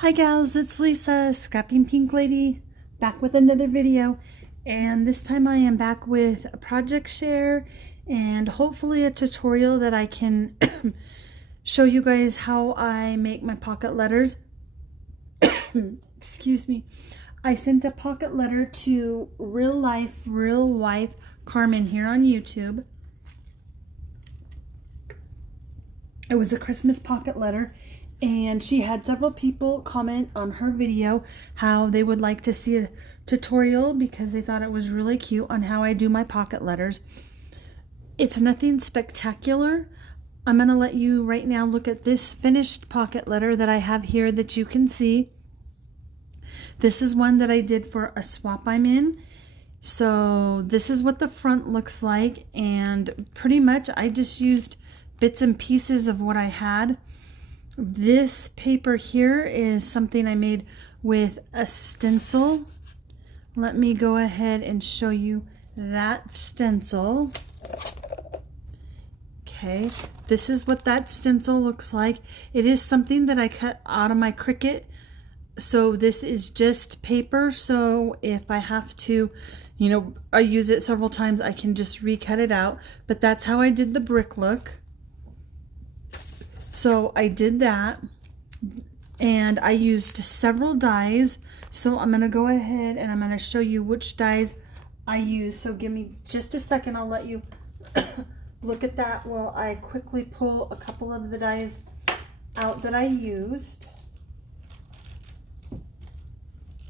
Hi gals, it's Lisa, Scrapping Pink Lady, back with another video. And this time I am back with a project share and hopefully a tutorial that I can show you guys how I make my pocket letters. Excuse me. I sent a pocket letter to real wife Carmen here on YouTube. It was a Christmas pocket letter. And she had several people comment on her video how they would like to see a tutorial because they thought it was really cute on how I do my pocket letters. It's nothing spectacular. I'm going to let you right now look at this finished pocket letter that I have here that you can see. This is one that I did for a swap I'm in. So this is what the front looks like, and pretty much I just used bits and pieces of what I had. This paper here is something I made with a stencil. Let me go ahead and show you that stencil. Okay, this is what that stencil looks like. It is something that I cut out of my Cricut. So this is just paper. So if I have to, I use it several times, I can just recut it out. But that's how I did the brick look. So I did that, and I used several dies. So I'm going to go ahead and I'm going to show you which dies I use. So give me just a second. I'll let you look at that while I quickly pull a couple of the dies out that I used.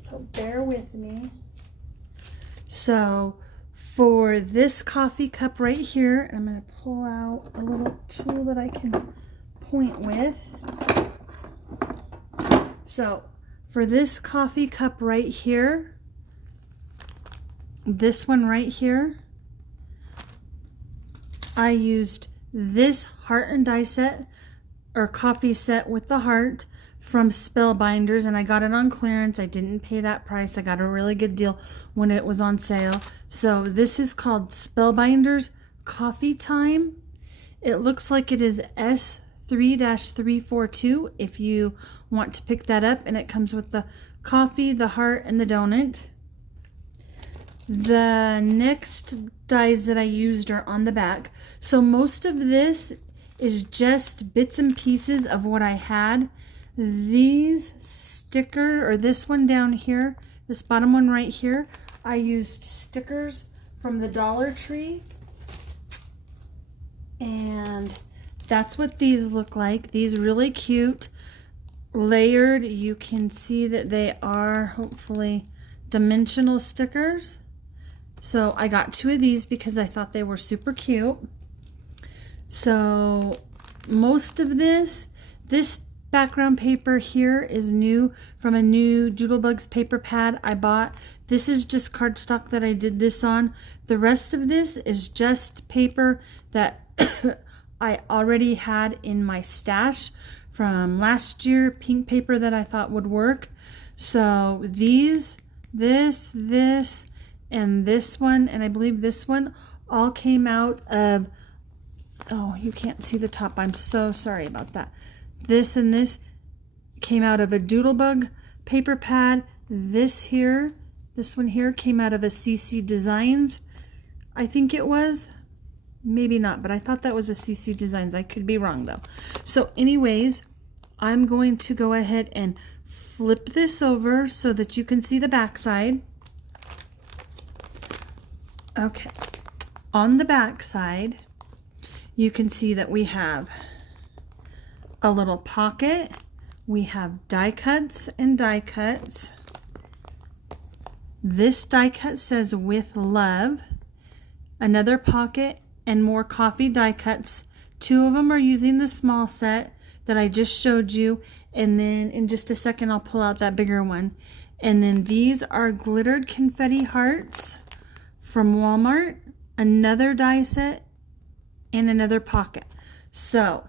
So bear with me. So for this coffee cup right here, I'm going to pull out a little tool that I can point with. So for this coffee cup right here, this one right here, I used this heart and die set, or coffee set with the heart, from Spellbinders, and I got it on clearance. I didn't pay that price. I got a really good deal when it was on sale. So this is called Spellbinders Coffee Time. It looks like it is S3-342 if you want to pick that up, and it comes with the coffee, the heart, and the donut. The next dies that I used are on the back. So most of this is just bits and pieces of what I had. These sticker, or this one down here, this bottom one right here, I used stickers from the Dollar Tree, and that's what these look like. These really cute, layered. You can see that they are hopefully dimensional stickers. So I got 2 of these because I thought they were super cute. So most of this background paper here is new from a new Doodlebugs paper pad I bought. This is just cardstock that I did this on. The rest of this is just paper that I already had in my stash from last year, pink paper that I thought would work. So these, this, and this one, and I believe this one, all came out of, oh, you can't see the top. I'm so sorry about that. This and this came out of a Doodlebug paper pad. This one here came out of a CC Designs, I think it was. Maybe not, but I thought that was a CC Designs. I could be wrong though. So anyways, I'm going to go ahead and flip this over so that you can see the back side. Okay, on the back side, you can see that we have a little pocket. We have die cuts and die cuts. This die cut says "with love." Another pocket and more coffee die cuts. 2 of them are using the small set that I just showed you, and then in just a second I'll pull out that bigger one. And then these are glittered confetti hearts from Walmart, another die set, and another pocket. So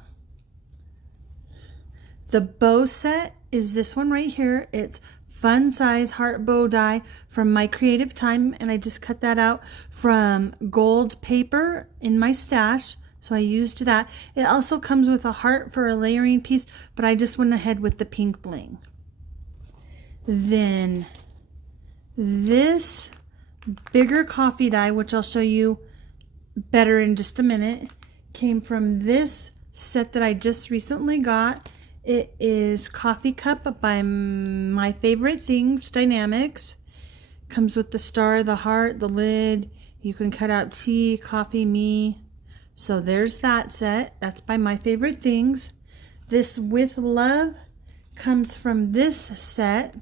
the bow set is this one right here. It's fun size heart bow die from My Creative Time, and I just cut that out from gold paper in my stash. So I used that. It also comes with a heart for a layering piece, but I just went ahead with the pink bling. Then this bigger coffee die, which I'll show you better in just a minute, came from this set that I just recently got. It is Coffee Cup by My Favorite Things Dynamics. Comes with the star, the heart, the lid. You can cut out tea, coffee, me. So there's that set. That's by My Favorite Things. This With Love comes from this set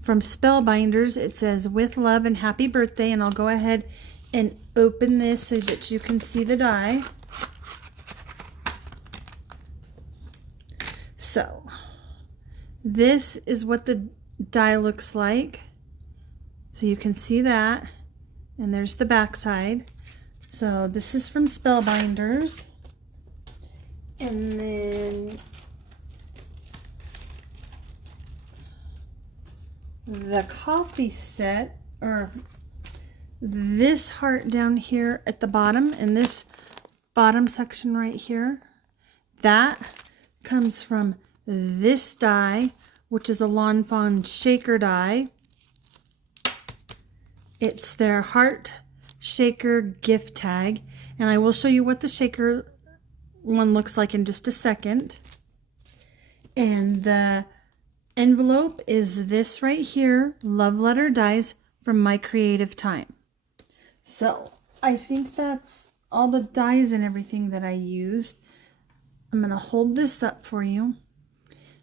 from Spellbinders. It says With Love and Happy Birthday, and I'll go ahead and open this so that you can see the die. So this is what the die looks like. So you can see that, and there's the back side. So this is from Spellbinders. And then the coffee set, or this heart down here at the bottom, and this bottom section right here, that comes from this die, which is a Fawn shaker die. It's their heart shaker gift tag, and I will show you what the shaker one looks like in just a second. And the envelope is this right here, Love Letter Dies from My Creative Time. So I think that's all the dies and everything that I used. I'm going to hold this up for you.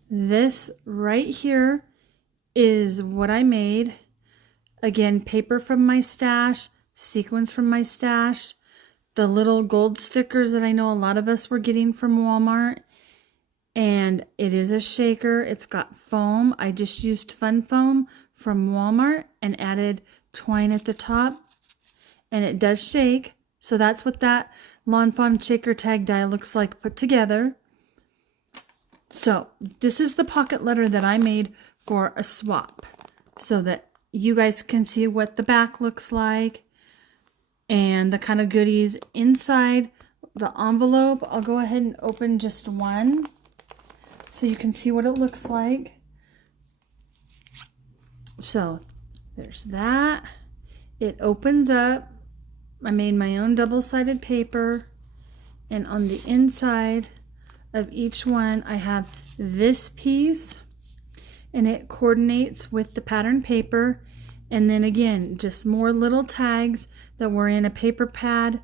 This right here is what I made. Again, paper from my stash, sequins from my stash, the little gold stickers that I know a lot of us were getting from Walmart. And it is a shaker. It's got foam. I just used fun foam from Walmart and added twine at the top. And it does shake. So that's what that Fawn shaker tag die looks like put together. So this is the pocket letter that I made for a swap, so that you guys can see what the back looks like and the kind of goodies inside the envelope. I'll go ahead and open just one so you can see what it looks like. So there's that. It opens up. I made my own double-sided paper, and on the inside of each one I have this piece, and it coordinates with the pattern paper. And then again, just more little tags that were in a paper pad,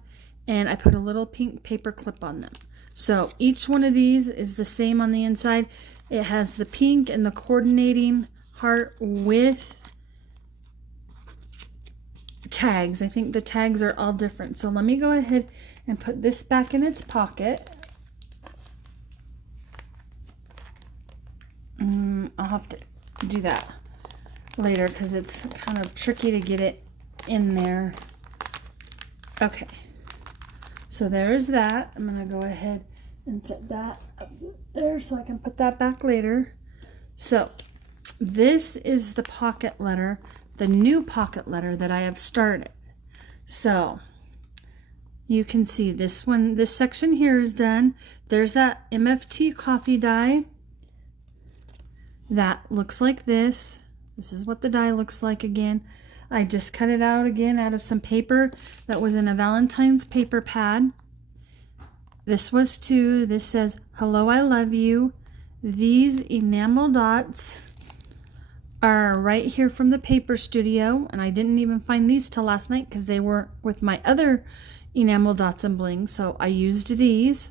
and I put a little pink paper clip on them. So each one of these is the same on the inside. It has the pink and the coordinating heart with tags. I think the tags are all different. So let me go ahead and put this back in its pocket. I'll have to do that later because it's kind of tricky to get it in there. Okay, so there's that. I'm gonna go ahead and set that up there so I can put that back later. So this is the pocket letter, the new pocket letter that I have started. So you can see this one, this section here is done. There's that MFT coffee die that looks like this. This is what the die looks like again. I just cut it out again out of some paper that was in a Valentine's paper pad. This was too. This says, "Hello, I love you." These enamel dots are right here from the paper studio, and I didn't even find these till last night because they were with my other enamel dots and bling, so I used these.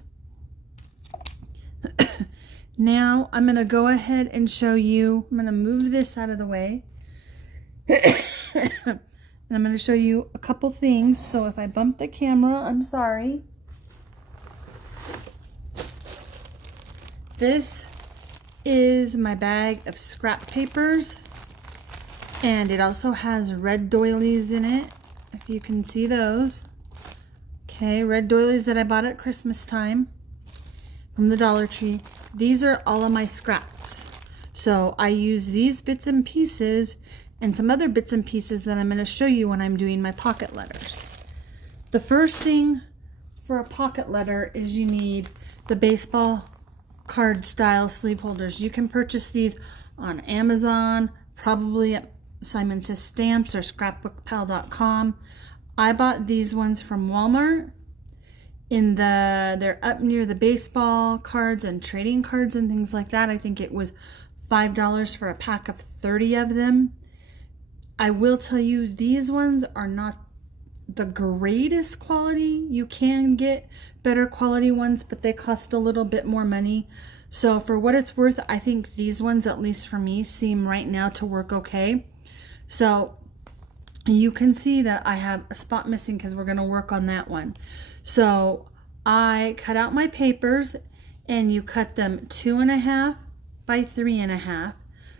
Now I'm going to go ahead and show you, I'm going to move this out of the way. And I'm going to show you a couple things. So if I bump the camera, I'm sorry. This is my bag of scrap papers, and it also has red doilies in it, if you can see those. Okay, red doilies that I bought at Christmas time from the Dollar Tree. These are all of my scraps. So I use these bits and pieces and some other bits and pieces that I'm going to show you when I'm doing my pocket letters. The first thing for a pocket letter is you need the baseball card style sleeve holders. You can purchase these on Amazon probably at Simon Says Stamps or scrapbookpal.com. I bought these ones from Walmart. They're up near the baseball cards and trading cards and things like that. I think it was $5 for a pack of 30 of them. I will tell you, these ones are not the greatest quality. You can get better quality ones, but they cost a little bit more money. So for what it's worth, I think these ones, at least for me, seem right now to work okay. So you can see that I have a spot missing because we're going to work on that one. So I cut out my papers, and you cut them 2.5 by 3.5.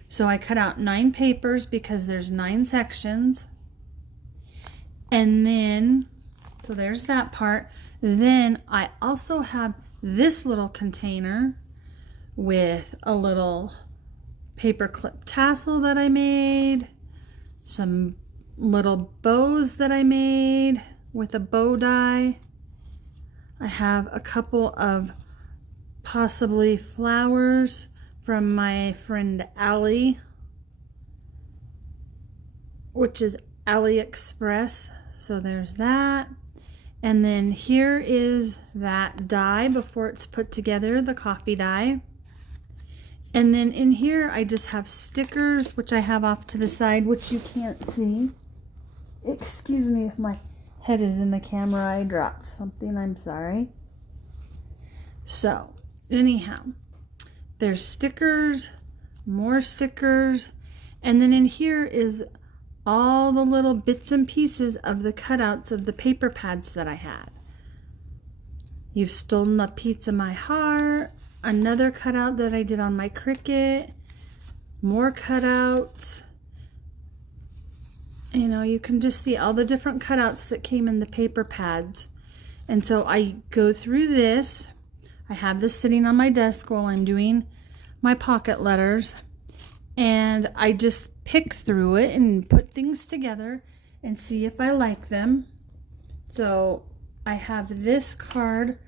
So I cut out 9 papers because there's 9 sections. And then, so there's that part. Then I also have this little container with a little paper clip tassel that I made, some little bows that I made with a bow die. I have a couple of possibly flowers from my friend Allie, which is AliExpress. So there's that. And then here is that die before it's put together, the coffee die. And then in here I just have stickers, which I have off to the side, which you can't see. Excuse me if my head is in the camera. I dropped something, I'm sorry. So anyhow, there's stickers, more stickers, and then in here is all the little bits and pieces of the cutouts of the paper pads that I had. You've stolen a piece of my heart, another cutout that I did on my Cricut, more cutouts. You know, you can just see all the different cutouts that came in the paper pads. And so I go through this. I have this sitting on my desk while I'm doing my pocket letters. And I just pick through it and put things together and see if I like them. So I have this card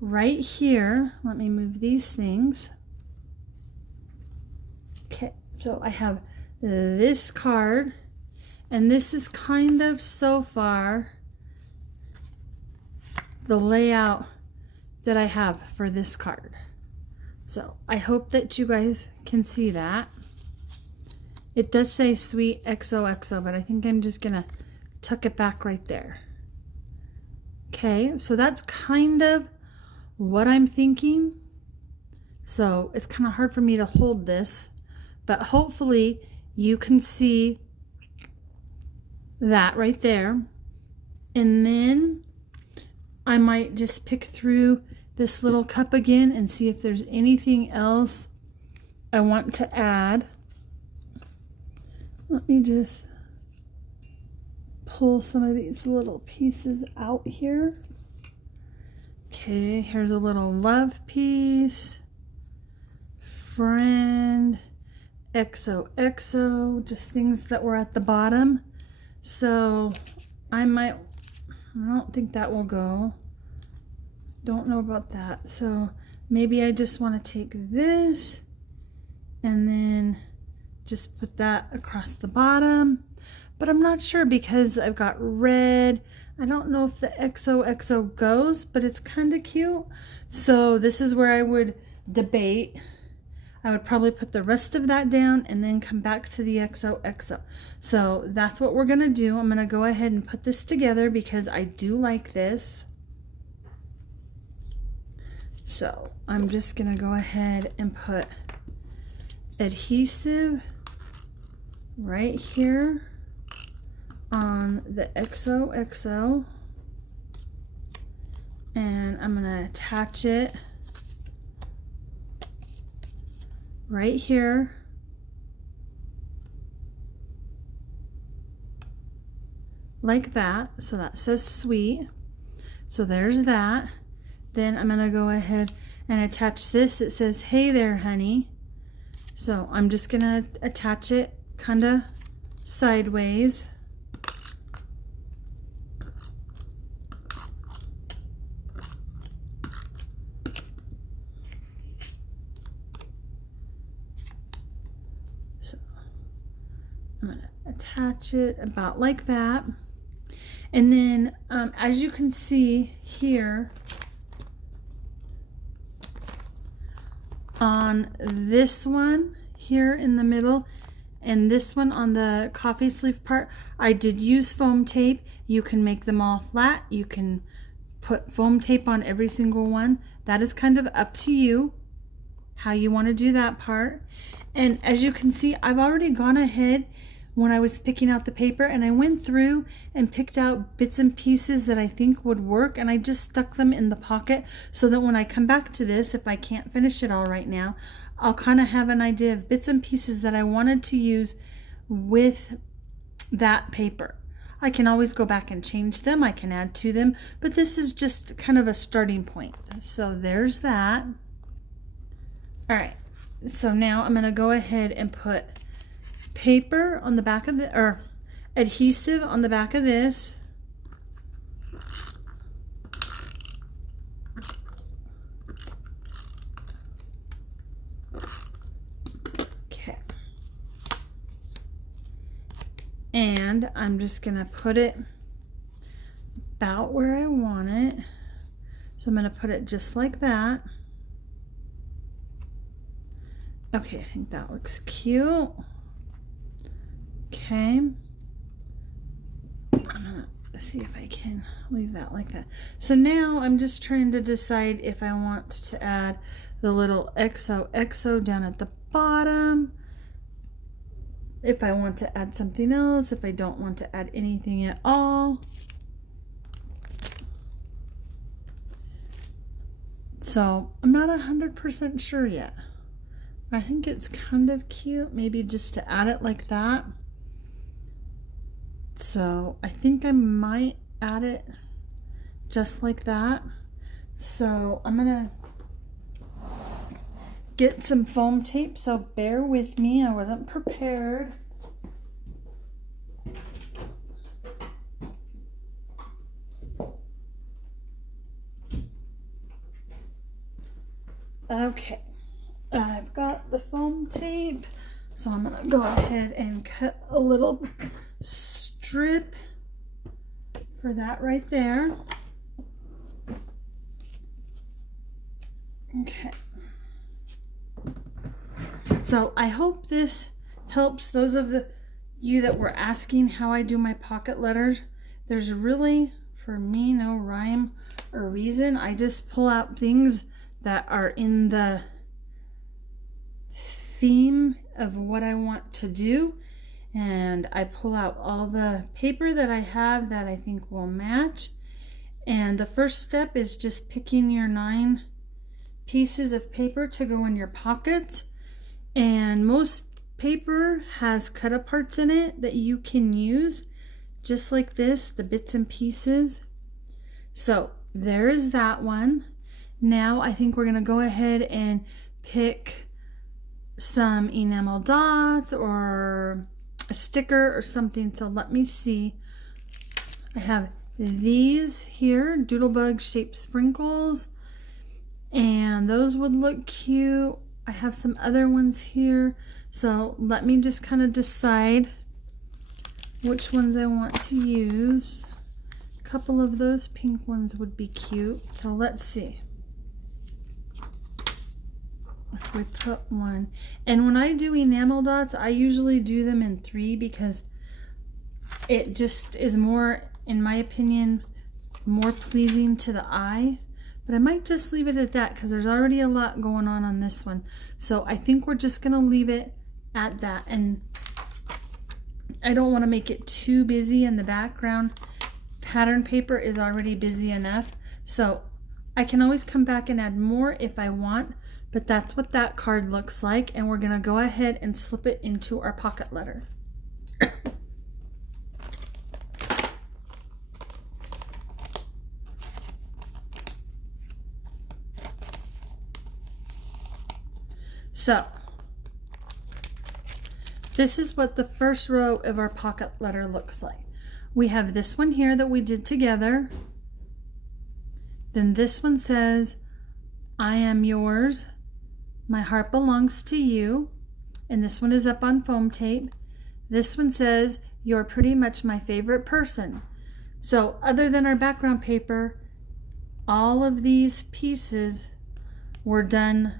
right here. Let me move these things. Okay, so I have this card. And this is kind of, so far, the layout that I have for this card. So I hope that you guys can see that. It does say Sweet XOXO, but I think I'm just going to tuck it back right there. Okay, so that's kind of what I'm thinking. So it's kind of hard for me to hold this, but hopefully you can see that right there. And then I might just pick through this little cup again and see if there's anything else I want to add. Let me just pull some of these little pieces out here. Okay, here's a little love piece, friend, XOXO, just things that were at the bottom. So I don't think that will go. Don't know about that. So maybe I just want to take this and then just put that across the bottom. But I'm not sure because I've got red. I don't know if the XOXO goes, but it's kind of cute. So this is where I would debate. I would probably put the rest of that down and then come back to the XOXO. So that's what we're going to do. I'm going to go ahead and put this together because I do like this. So I'm just going to go ahead and put adhesive right here on the XOXO. And I'm going to attach it right here. Like that. So that says sweet. So there's that. Then I'm going to go ahead and attach this. It says, hey there, honey. So I'm just going to attach it kind of sideways. I'm going to attach it about like that. And then as you can see here on this one here in the middle and this one on the coffee sleeve part, I did use foam tape. You can make them all flat. You can put foam tape on every single one. That is kind of up to you how you want to do that part. And as you can see, I've already gone ahead when I was picking out the paper, and I went through and picked out bits and pieces that I think would work, and I just stuck them in the pocket so that when I come back to this, if I can't finish it all right now, I'll kind of have an idea of bits and pieces that I wanted to use with that paper. I can always go back and change them, I can add to them, but this is just kind of a starting point. So there's that. All right, so now I'm gonna go ahead and put paper on the back of it, or adhesive on the back of this. Okay. And I'm just gonna put it about where I want it. So I'm gonna put it just like that. Okay, I think that looks cute. Okay, I'm gonna see if I can leave that like that. So now I'm just trying to decide if I want to add the little XOXO down at the bottom, if I want to add something else, if I don't want to add anything at all. So I'm not 100% sure yet. I think it's kind of cute, maybe just to add it like that. So I think I might add it just like that. So I'm gonna get some foam tape, so bear with me, I wasn't prepared. Okay, I've got the foam tape, so I'm gonna go ahead and cut a little strip for that right there. Okay. So I hope this helps those of you that were asking how I do my pocket letters. There's really, for me, no rhyme or reason. I just pull out things that are in the theme of what I want to do, and I pull out all the paper that I have that I think will match. And the first step is just picking your 9 pieces of paper to go in your pockets. And most paper has cut parts in it that you can use, just like this, the bits and pieces. So there's that one. Now I think we're gonna go ahead and pick some enamel dots or a sticker or something. So let me see. I have these here, doodlebug shaped sprinkles, and those would look cute. I have some other ones here, so let me just kind of decide which ones I want to use. A couple of those pink ones would be cute, so let's see if we put one. And when I do enamel dots, I usually do them in 3 because it just is more, in my opinion, more pleasing to the eye. But I might just leave it at that because there's already a lot going on this one. So I think we're just gonna leave it at that. And I don't want to make it too busy, and the background pattern paper is already busy enough. So I can always come back and add more if I want, but that's what that card looks like. And we're gonna go ahead and slip it into our pocket letter. So this is what the first row of our pocket letter looks like. We have this one here that we did together. Then this one says, I am yours, my heart belongs to you. And this one is up on foam tape. This one says, "You're pretty much my favorite person." So other than our background paper, all of these pieces were done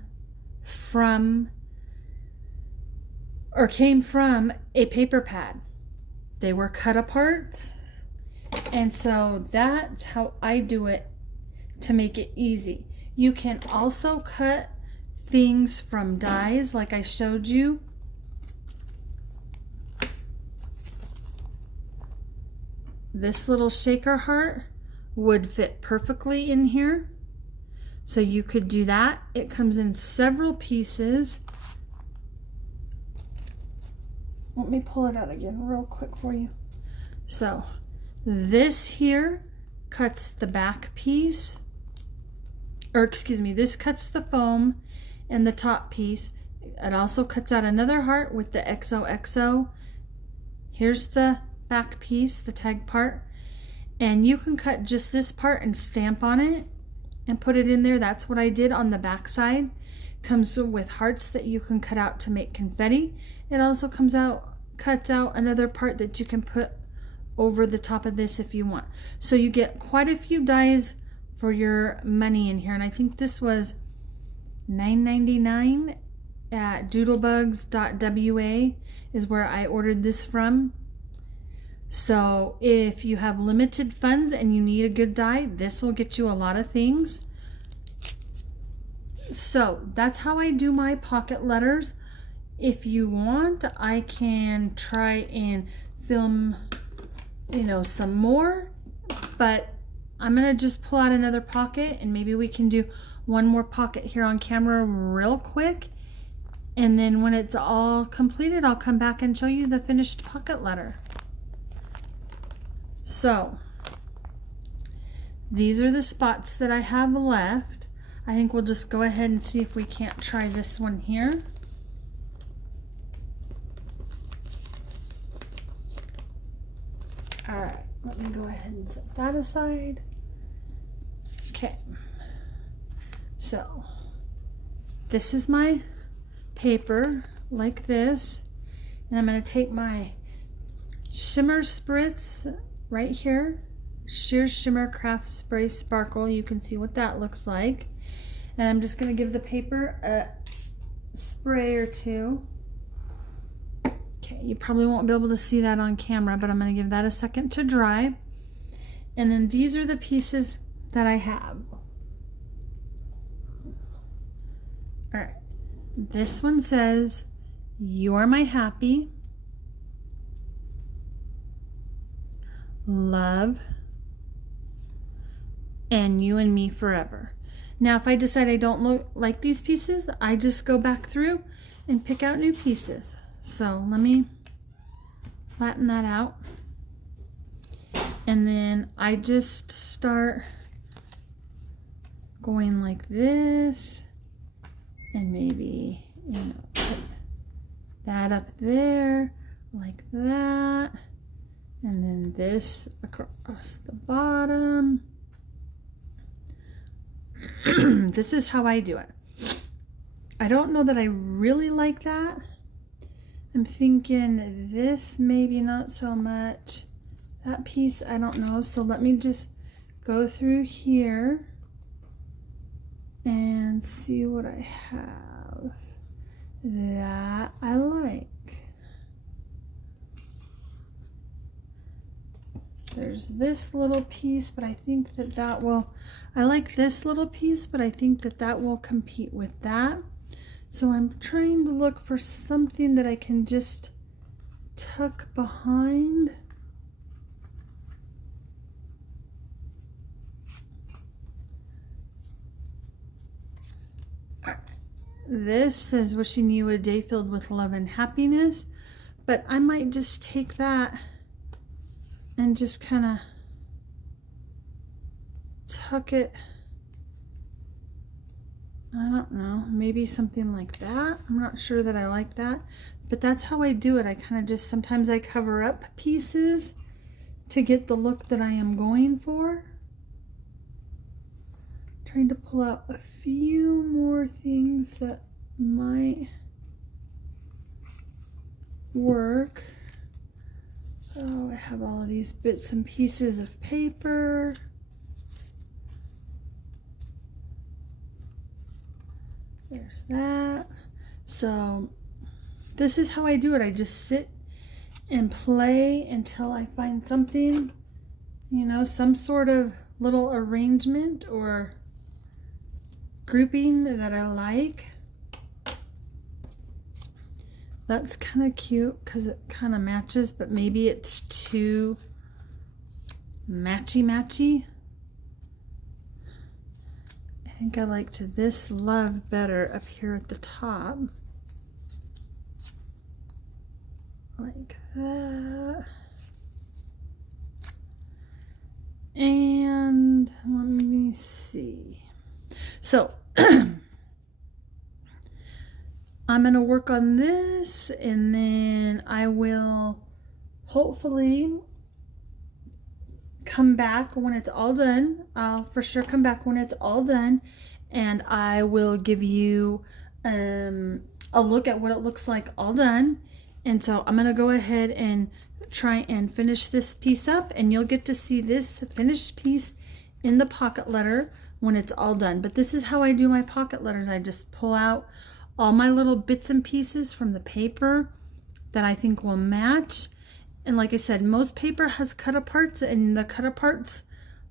from or came from a paper pad. They were cut apart, and so that's how I do it to make it easy. You can also cut things from dies like I showed you. This little shaker heart would fit perfectly in here, so you could do that. It comes in several pieces. Let me pull it out again real quick for you. So this here cuts the back piece, or excuse me, this cuts the foam and the top piece. It also cuts out another heart with the XOXO. Here's the back piece, the tag part, and you can cut just this part and stamp on it and put it in there. That's what I did on the back side. Comes with hearts that you can cut out to make confetti. It also cuts out another part that you can put over the top of this if you want. So you get quite a few dies for your money in here, and I think this was $9.99 at doodlebugs.wa is where I ordered this from. So if you have limited funds and you need a good die, this will get you a lot of things. So that's how I do my pocket letters. If you want, I can try and film, some more, but I'm gonna just pull out another pocket, and maybe we can do one more pocket here on camera real quick, and then when it's all completed, I'll come back and show you the finished pocket letter. So these are the spots that I have left. I think we'll just go ahead and see if we can't try this one here. All right, let me go ahead and set that aside. Okay, so this is my paper like this, and I'm going to take my shimmer spritz right here, sheer shimmer craft spray sparkle. You can see what that looks like, and I'm just going to give the paper a spray or two. Okay, you probably won't be able to see that on camera, but I'm going to give that a second to dry. And then these are the pieces that I have. All right, this one says, "You are my happy, love, and you and me forever." Now, if I decide I don't like these pieces, I just go back through and pick out new pieces. So let me flatten that out. And then I just start going like this, and maybe, put that up there like that. And then this across the bottom. This is how I do it. I don't know that I really like that. I'm thinking this maybe not so much. That piece, I don't know. So let me just go through here and see what I have that I like. There's this little piece, but I think that will, I like this little piece, but I think that will compete with that. So I'm trying to look for something that I can just tuck behind. This says, "Wishing you a day filled with love and happiness," but I might just take that and just kind of tuck it. I don't know, maybe something like that. I'm not sure that I like that, but that's how I do it. I kind of just, sometimes I cover up pieces to get the look that I am going for. Trying to pull out a few more things that might work. So I have all of these bits and pieces of paper. There's that. So this is how I do it. I just sit and play until I find something, you know, some sort of little arrangement or grouping that I like. That's kind of cute because it kind of matches, but maybe it's too matchy. I think I liked this love better up here at the top. Like that. And let me see. So I'm going to work on this, and then I will hopefully come back when it's all done. I'll for sure come back when it's all done, and I will give you a look at what it looks like all done. And so I'm going to go ahead and try and finish this piece up, and you'll get to see this finished piece in the pocket letter when it's all done. But this is how I do my pocket letters. I just pull out all my little bits and pieces from the paper that I think will match. And like I said, most paper has cut aparts, and the cut aparts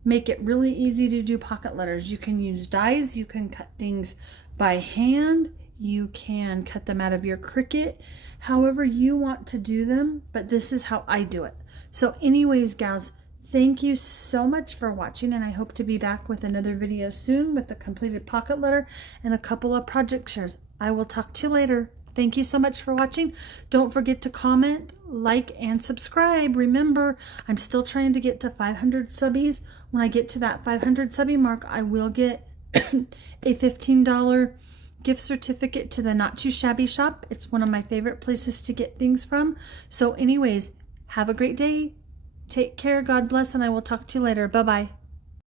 make it really easy to do pocket letters. You can use dies, you can cut things by hand, you can cut them out of your Cricut, however you want to do them, but this is how I do it. So anyways, gals, thank you so much for watching, and I hope to be back with another video soon with a completed pocket letter and a couple of project shares. I will talk to you later. Thank you so much for watching. Don't forget to comment, like, and subscribe. Remember, I'm still trying to get to 500 subbies. When I get to that 500 subby mark, I will get a $15 gift certificate to the Not Too Shabby shop. It's one of my favorite places to get things from. So anyways, have a great day. Take care. God bless, and I will talk to you later. Bye-bye.